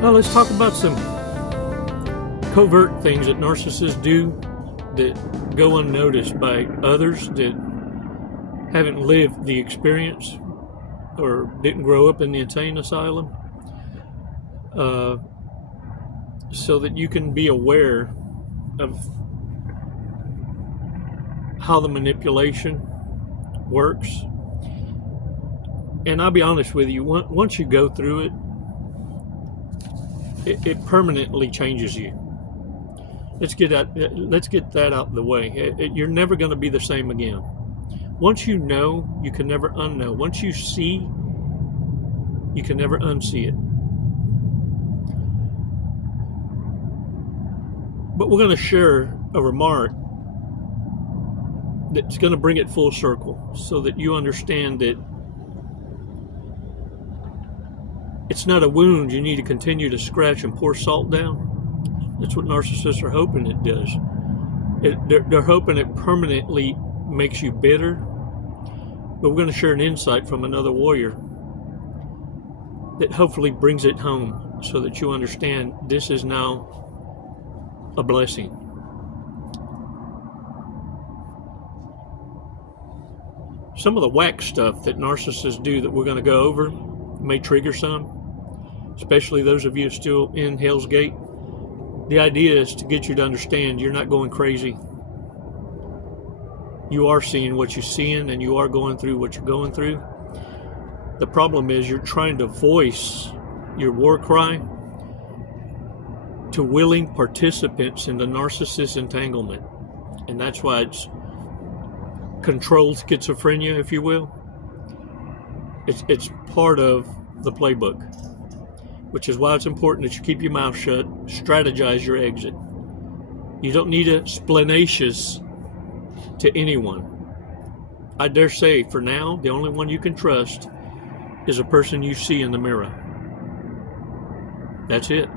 Well, let's talk about some covert things that narcissists do that go unnoticed by others that haven't lived the experience or didn't grow up in the insane asylum, so that you can be aware of how the manipulation works. And I'll be honest with you, once you go through it, it permanently changes you. Let's get that out of the way. You're never going to be the same again. Once you know, you can never unknow. Once you see, you can never unsee it. But we're going to share a remark that's going to bring it full circle so that you understand that it's not a wound you need to continue to scratch and pour salt down. That's what narcissists are hoping it does. They're hoping it permanently makes you bitter. But we're going to share an insight from another warrior that hopefully brings it home so that you understand this is now a blessing. Some of the whack stuff that narcissists do that we're going to go over may trigger some, especially those of you still in Hell's Gate. The idea is to get you to understand you're not going crazy. You are seeing what you're seeing, and you are going through what you're going through. The problem is you're trying to voice your war cry to willing participants in the narcissist entanglement. And that's why it's controlled schizophrenia, if you will. It's part of the playbook, which is why it's important that you keep your mouth shut, strategize your exit. You don't need a splanacious to anyone. I dare say, for now, the only one you can trust is a person you see in the mirror. That's it.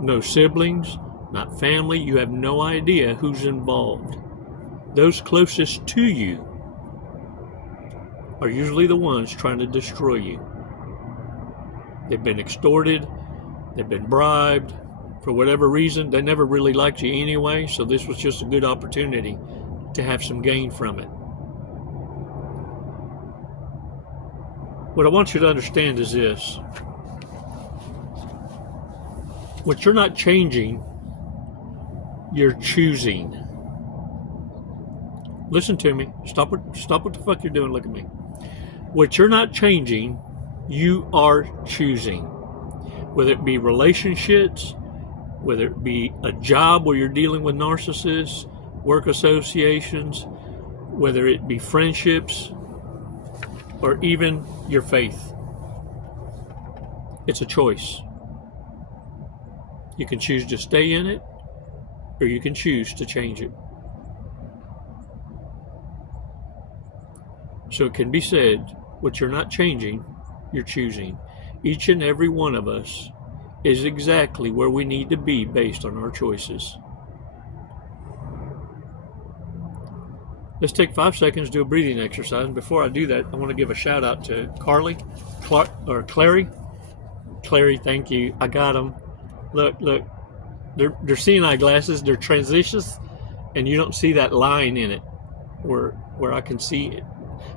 No siblings, not family. You have no idea who's involved. Those closest to you are usually the ones trying to destroy you. They've been extorted, they've been bribed. For whatever reason, they never really liked you anyway, so this was just a good opportunity to have some gain from it. What I want you to understand is this. What you're not changing, you're choosing. Listen to me. Stop what the fuck you're doing. Look at me. What you're not changing, you are choosing. Whether it be relationships, whether it be a job where you're dealing with narcissists, work associations, whether it be friendships, or even your faith. It's a choice. You can choose to stay in it, or you can choose to change it. So it can be said, what you're not changing, you're choosing. Each and every one of us is exactly where we need to be based on our choices. Let's take 5 seconds to do a breathing exercise. And before I do that, I want to give a shout out to Clary. Clary, thank you. I got them. Look. They're seeing eyeglasses. They're transitions, and you don't see that line in it where I can see it.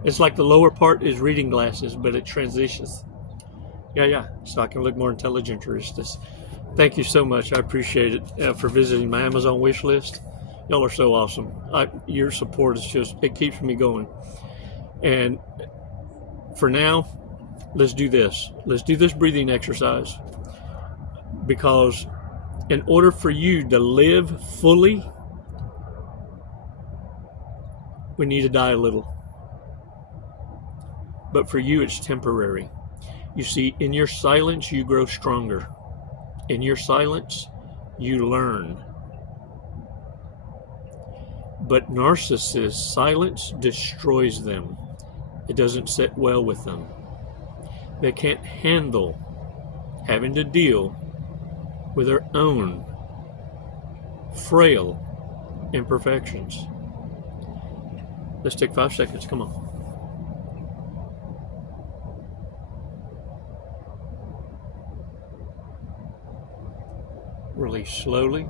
It's like the lower part is reading glasses, but it transitions. Yeah. So I can look more intelligent for this. Thank you so much. I appreciate it for visiting my Amazon wish list. Y'all are so awesome. Your support is it keeps me going. And for now, let's do this. Let's do this breathing exercise. Because in order for you to live fully, we need to die a little. But for you, it's temporary. You see, in your silence, you grow stronger. In your silence, you learn. But narcissists, silence destroys them. It doesn't sit well with them. They can't handle having to deal with their own frail imperfections. Let's take 5 seconds. Come on. Release slowly.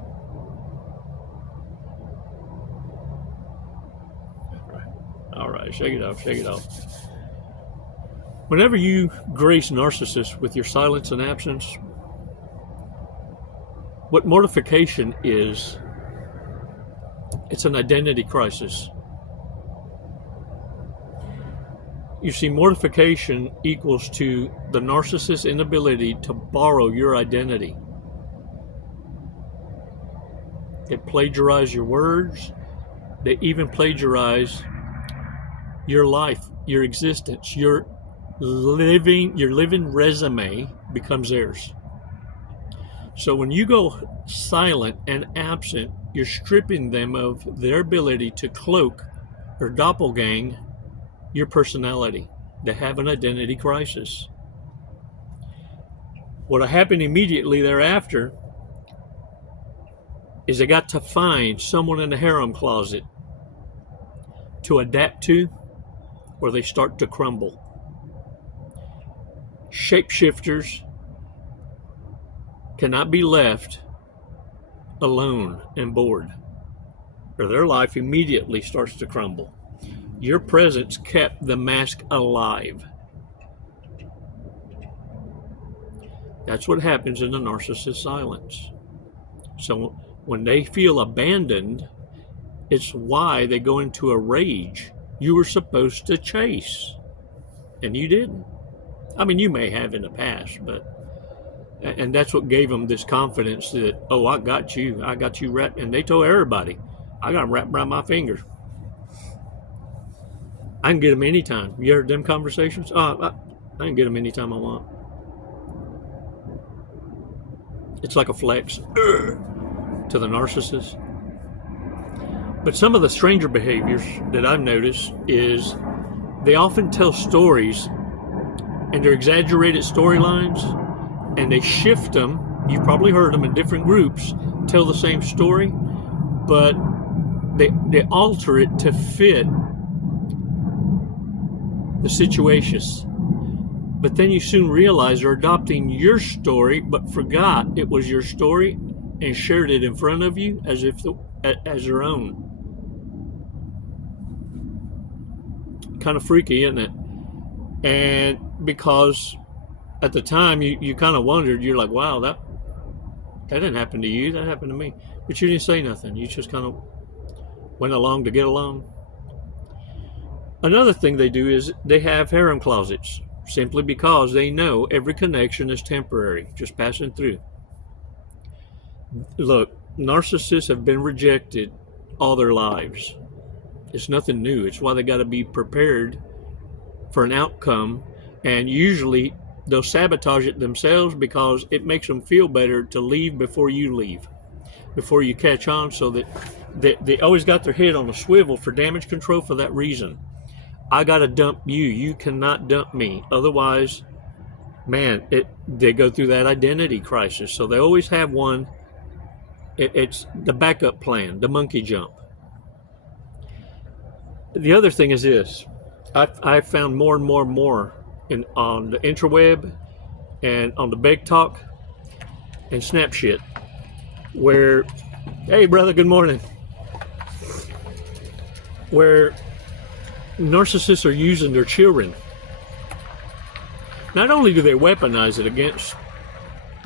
All right, shake it off, shake it off. Whenever you grace narcissists with your silence and absence, what mortification is, it's an identity crisis. You see, mortification equals to the narcissist's inability to borrow your identity. They plagiarize your words. They even plagiarize your life, your existence, your living resume becomes theirs. So when you go silent and absent, you're stripping them of their ability to cloak or doppelgang your personality. They have an identity crisis. What'll happen immediately thereafter is they got to find someone in the harem closet to adapt to, or they start to crumble. Shapeshifters cannot be left alone and bored, or their life immediately starts to crumble. Your presence kept the mask alive. That's what happens in the narcissist silence. So when they feel abandoned, it's why they go into a rage. You were supposed to chase, and you didn't. I mean, you may have in the past, and that's what gave them this confidence that, oh, I got you wrapped. And they told everybody, I got them wrapped around my finger. I can get them anytime. You heard them conversations? I can get them anytime I want. It's like a flex to the narcissist. But some of the stranger behaviors that I've noticed is they often tell stories, and they're exaggerated storylines, and they shift them. You've probably heard them in different groups tell the same story, but they alter it to fit the situations. But then you soon realize they're adopting your story, but forgot it was your story and shared it in front of you as if as their own. Kind of freaky, isn't it? And because at the time you kind of wondered, you're like, wow, that didn't happen to you, that happened to me. But you didn't say nothing. You just kind of went along to get along. Another thing they do is they have harem closets, simply because they know every connection is temporary, just passing through. Look, narcissists have been rejected all their lives. It's nothing new. It's why they got to be prepared for an outcome, and usually they'll sabotage it themselves because it makes them feel better to leave before you leave, before you catch on, so that they always got their head on a swivel for damage control for that reason. I got to dump you. You cannot dump me. Otherwise, man, they go through that identity crisis. So they always have one. It's the backup plan, the monkey jump. The other thing is this. I've found more and more on the intraweb and on the Big Talk and Snapshit, where, hey brother, good morning, where narcissists are using their children. Not only do they weaponize it against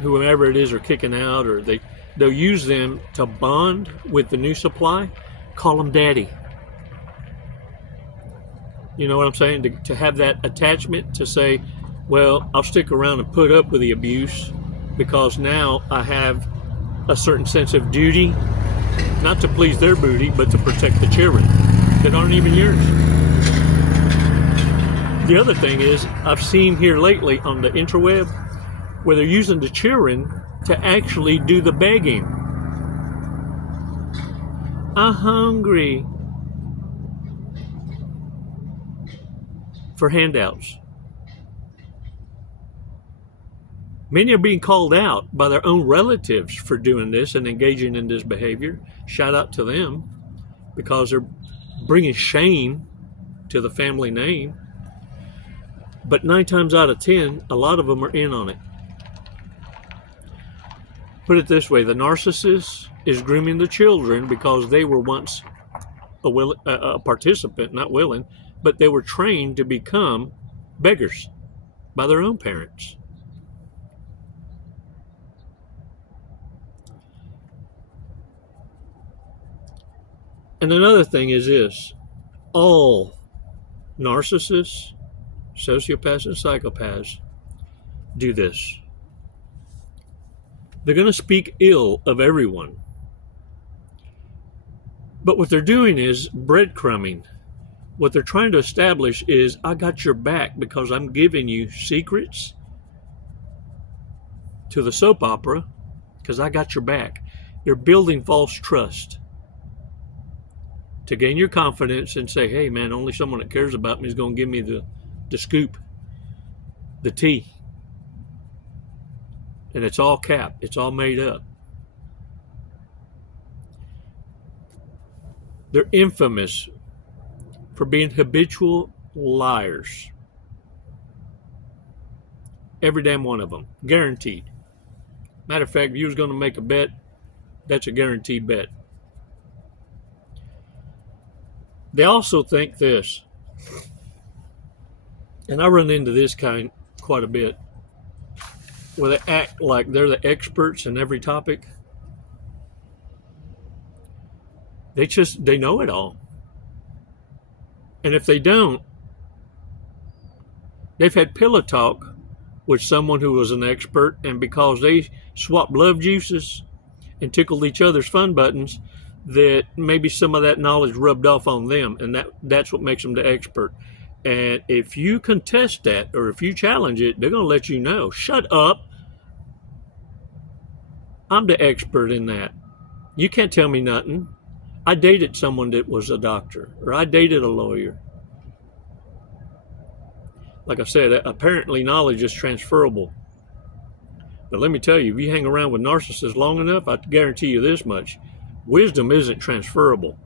whoever it is they're kicking out, or they'll use them to bond with the new supply, call them daddy. You know what I'm saying? To have that attachment, to say, well, I'll stick around and put up with the abuse because now I have a certain sense of duty, not to please their booty, but to protect the children that aren't even yours. The other thing is, I've seen here lately on the intraweb where they're using the children to actually do the begging. I'm hungry. For handouts. Many are being called out by their own relatives for doing this and engaging in this behavior. Shout out to them, because they're bringing shame to the family name. But 9 times out of 10, a lot of them are in on it. Put it this way, the narcissist is grooming the children because they were once a participant, not willing, but they were trained to become beggars by their own parents. And another thing is this: all narcissists, sociopaths, and psychopaths do this. They're going to speak ill of everyone. But what they're doing is breadcrumbing. What they're trying to establish is, I got your back because I'm giving you secrets to the soap opera because I got your back. They're building false trust to gain your confidence and say, hey man, only someone that cares about me is going to give me the scoop, the tea. And it's all capped. It's all made up. They're infamous for being habitual liars. Every damn one of them. Guaranteed. Matter of fact, if you was going to make a bet, that's a guaranteed bet. They also think this, and I run into this kind quite a bit, where they act like they're the experts in every topic. They know it all. And if they don't, they've had pillow talk with someone who was an expert, and because they swapped love juices and tickled each other's fun buttons, that maybe some of that knowledge rubbed off on them, and that's what makes them the expert. And if you contest that, or if you challenge it, they're going to let you know, shut up, I'm the expert in that. You can't tell me nothing. I dated someone that was a doctor, or I dated a lawyer. Like I said, apparently knowledge is transferable. But let me tell you, if you hang around with narcissists long enough, I guarantee you this much: wisdom isn't transferable.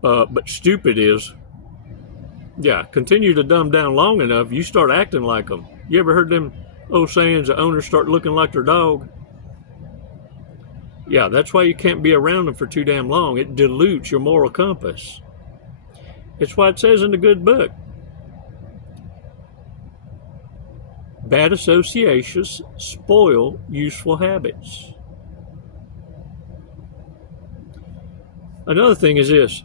But stupid is. Yeah, continue to dumb down long enough, you start acting like them. You ever heard them old sayings, the owners start looking like their dog? Yeah, that's why you can't be around them for too damn long. It dilutes your moral compass. It's why it says in the good book, bad associations spoil useful habits. Another thing is this: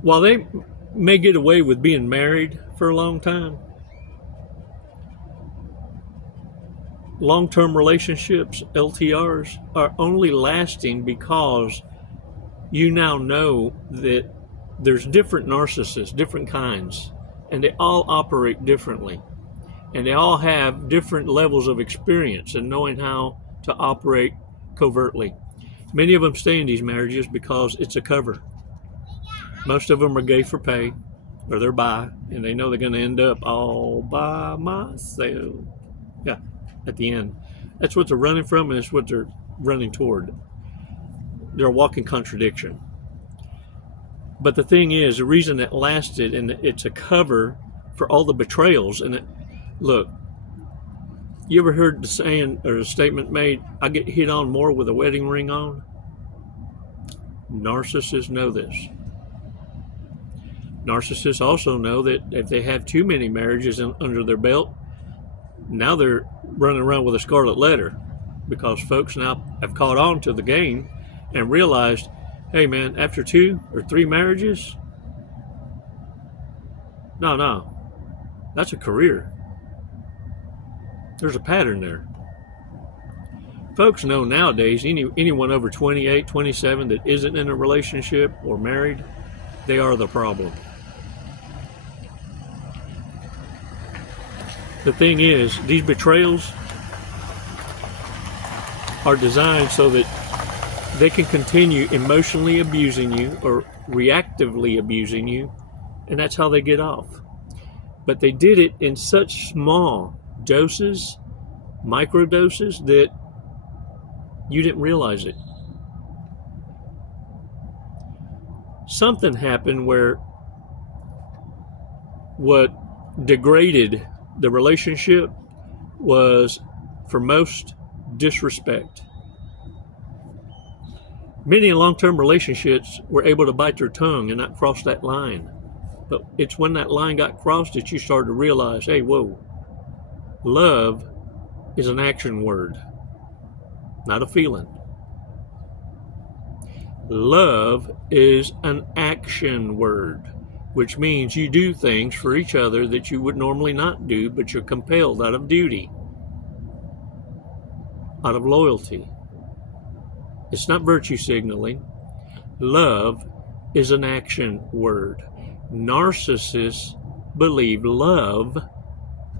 while they may get away with being married for a long time, long-term relationships, LTRs, are only lasting because you now know that there's different narcissists, different kinds, and they all operate differently. And they all have different levels of experience in knowing how to operate covertly. Many of them stay in these marriages because it's a cover. Most of them are gay for pay, or they're bi, and they know they're going to end up all by myself. Yeah, at the end. That's what they're running from, and it's what they're running toward. They're a walking contradiction. But the thing is, the reason it lasted, and it's a cover for all the betrayals. And look, you ever heard the saying or the statement made, I get hit on more with a wedding ring on? Narcissists know this. Narcissists also know that if they have too many marriages under their belt, now they're running around with a scarlet letter, because folks now have caught on to the game and realized, hey man, after 2 or 3 marriages, no, that's a career. There's a pattern there. Folks know nowadays anyone over 28, 27 that isn't in a relationship or married, they are the problem. The thing is, these betrayals are designed so that they can continue emotionally abusing you or reactively abusing you, and that's how they get off. But they did it in such small doses, micro doses, that you didn't realize it. Something happened where what degraded the relationship was, for most, disrespect. Many in long-term relationships were able to bite their tongue and not cross that line. But it's when that line got crossed that you started to realize, hey, whoa, love is an action word, not a feeling. Love is an action word, which means you do things for each other that you would normally not do, but you're compelled out of duty, out of loyalty. It's not virtue signaling. Love is an action word. Narcissists believe love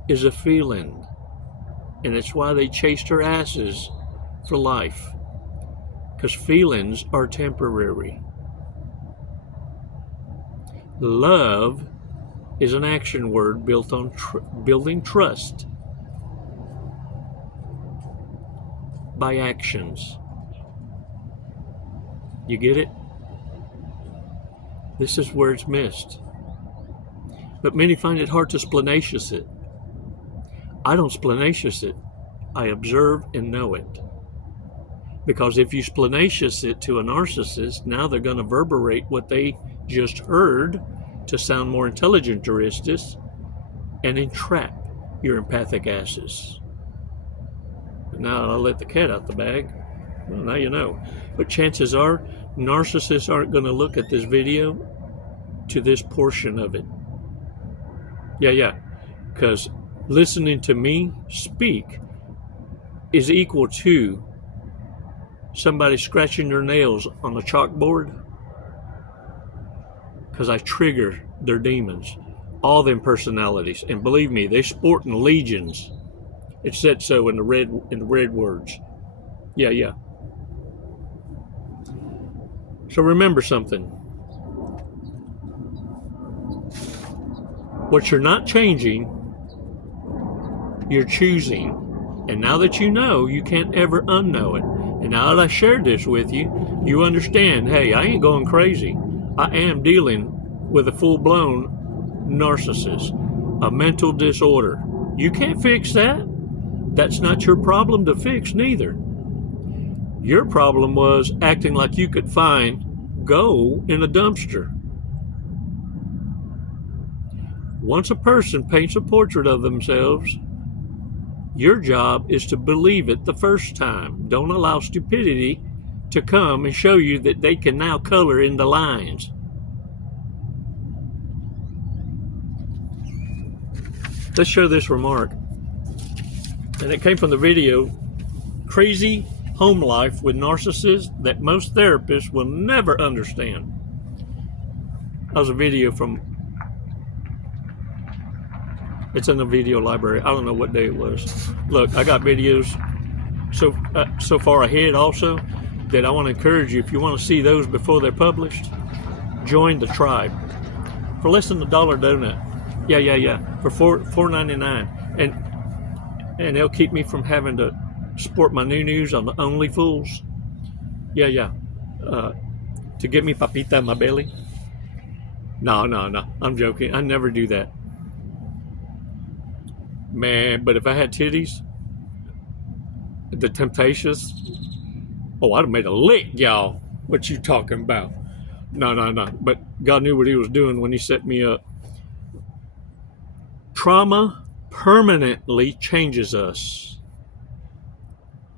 is a feeling, and it's why they chased her asses for life, because feelings are temporary. Love is an action word built on building trust by actions. You get it? This is where it's missed. But many find it hard to splenatious it. I don't splenatious it. I observe and know it. Because if you splenatious it to a narcissist, now they're going to reverberate what they just heard to sound more intelligent to us and entrap your empathic asses. But now I'll let the cat out the bag. Well, now you know. But chances are, narcissists aren't going to look at this video to this portion of it. Yeah. Because listening to me speak is equal to somebody scratching their nails on a chalkboard, because I trigger their demons, all them personalities, and believe me, they sport in legions. It said so in the red words. Yeah. So remember something. What you're not changing, you're choosing. And now that you know, you can't ever unknow it. And now that I shared this with you, you understand, hey, I ain't going crazy. I am dealing with a full-blown narcissist, a mental disorder. You can't fix that. That's not your problem to fix, neither. Your problem was acting like you could find gold in a dumpster. Once a person paints a portrait of themselves, your job is to believe it the first time. Don't allow stupidity to come and show you that they can now color in the lines. Let's show this remark. And it came from the video, Crazy Home Life with Narcissists That Most Therapists Will Never Understand. That was a video from, it's in the video library. I don't know what day it was. Look, I got videos so far ahead also that I want to encourage you, if you want to see those before they're published, join the tribe. For less than $1 donut. Yeah. For $4.99. And they'll keep me from having to sport my new news on the Only Fools. Yeah. To get me papita in my belly. No. I'm joking. I never do that. Man, but if I had titties, the Temptations, oh, I'd have made a lick, y'all. What you talking about? No. But God knew what he was doing when he set me up. Trauma permanently changes us.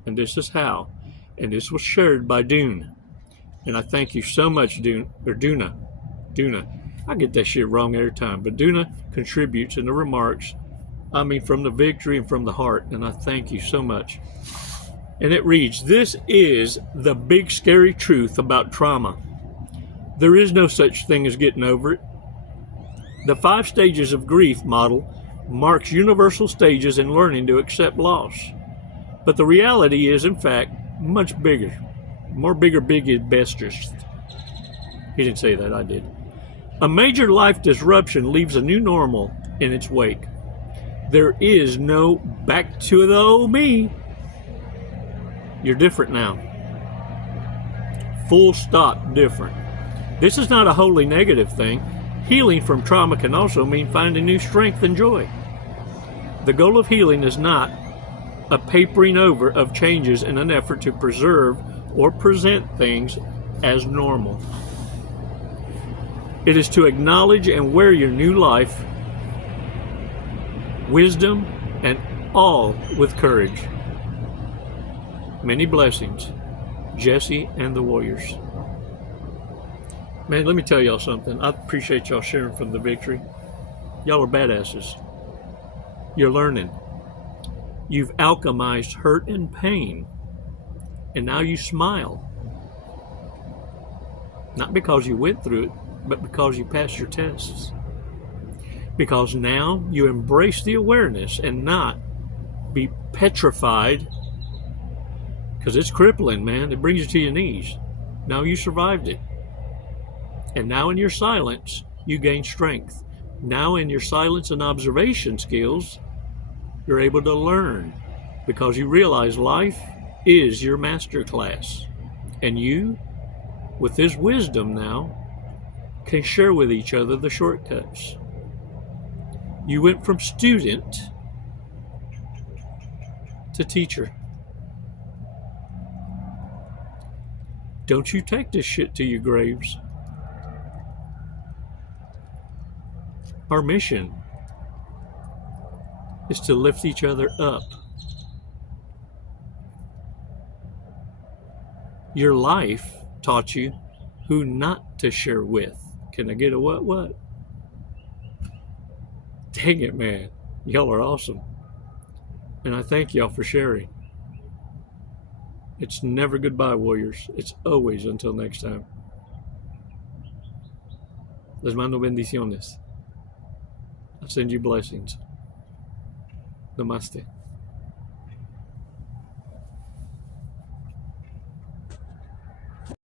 And this is how. And this was shared by Dune. And I thank you so much, Dune, or Duna. I get that shit wrong every time. But Duna contributes in the remarks. I mean, from the victory and from the heart. And I thank you so much. And it reads, this is the big scary truth about trauma. There is no such thing as getting over it. The 5 stages of grief model marks universal stages in learning to accept loss. But the reality is, in fact, much bigger. More bigger, bestest. He didn't say that, I did. A major life disruption leaves a new normal in its wake. There is no back to the old me. You're different now. Full stop, different. This is not a wholly negative thing. Healing from trauma can also mean finding new strength and joy. The goal of healing is not a papering over of changes in an effort to preserve or present things as normal. It is to acknowledge and wear your new life, wisdom, and all with courage. Many blessings, Jesse and the Warriors. Man, let me tell y'all something. I appreciate y'all sharing from the victory. Y'all are badasses. You're learning. You've alchemized hurt and pain, and now you smile. Not because you went through it, but because you passed your tests. Because now you embrace the awareness and not be petrified, because it's crippling, man. It brings you to your knees. Now you survived it. And now in your silence, you gain strength. Now in your silence and observation skills, you're able to learn, because you realize life is your master class. And you, with this wisdom now, can share with each other the shortcuts. You went from student to teacher. Don't you take this shit to your graves. Our mission is to lift each other up. Your life taught you who not to share with. Can I get a what? Dang it, man. Y'all are awesome. And I thank y'all for sharing. It's never goodbye, Warriors. It's always until next time. Les mando bendiciones. I send you blessings. Namaste.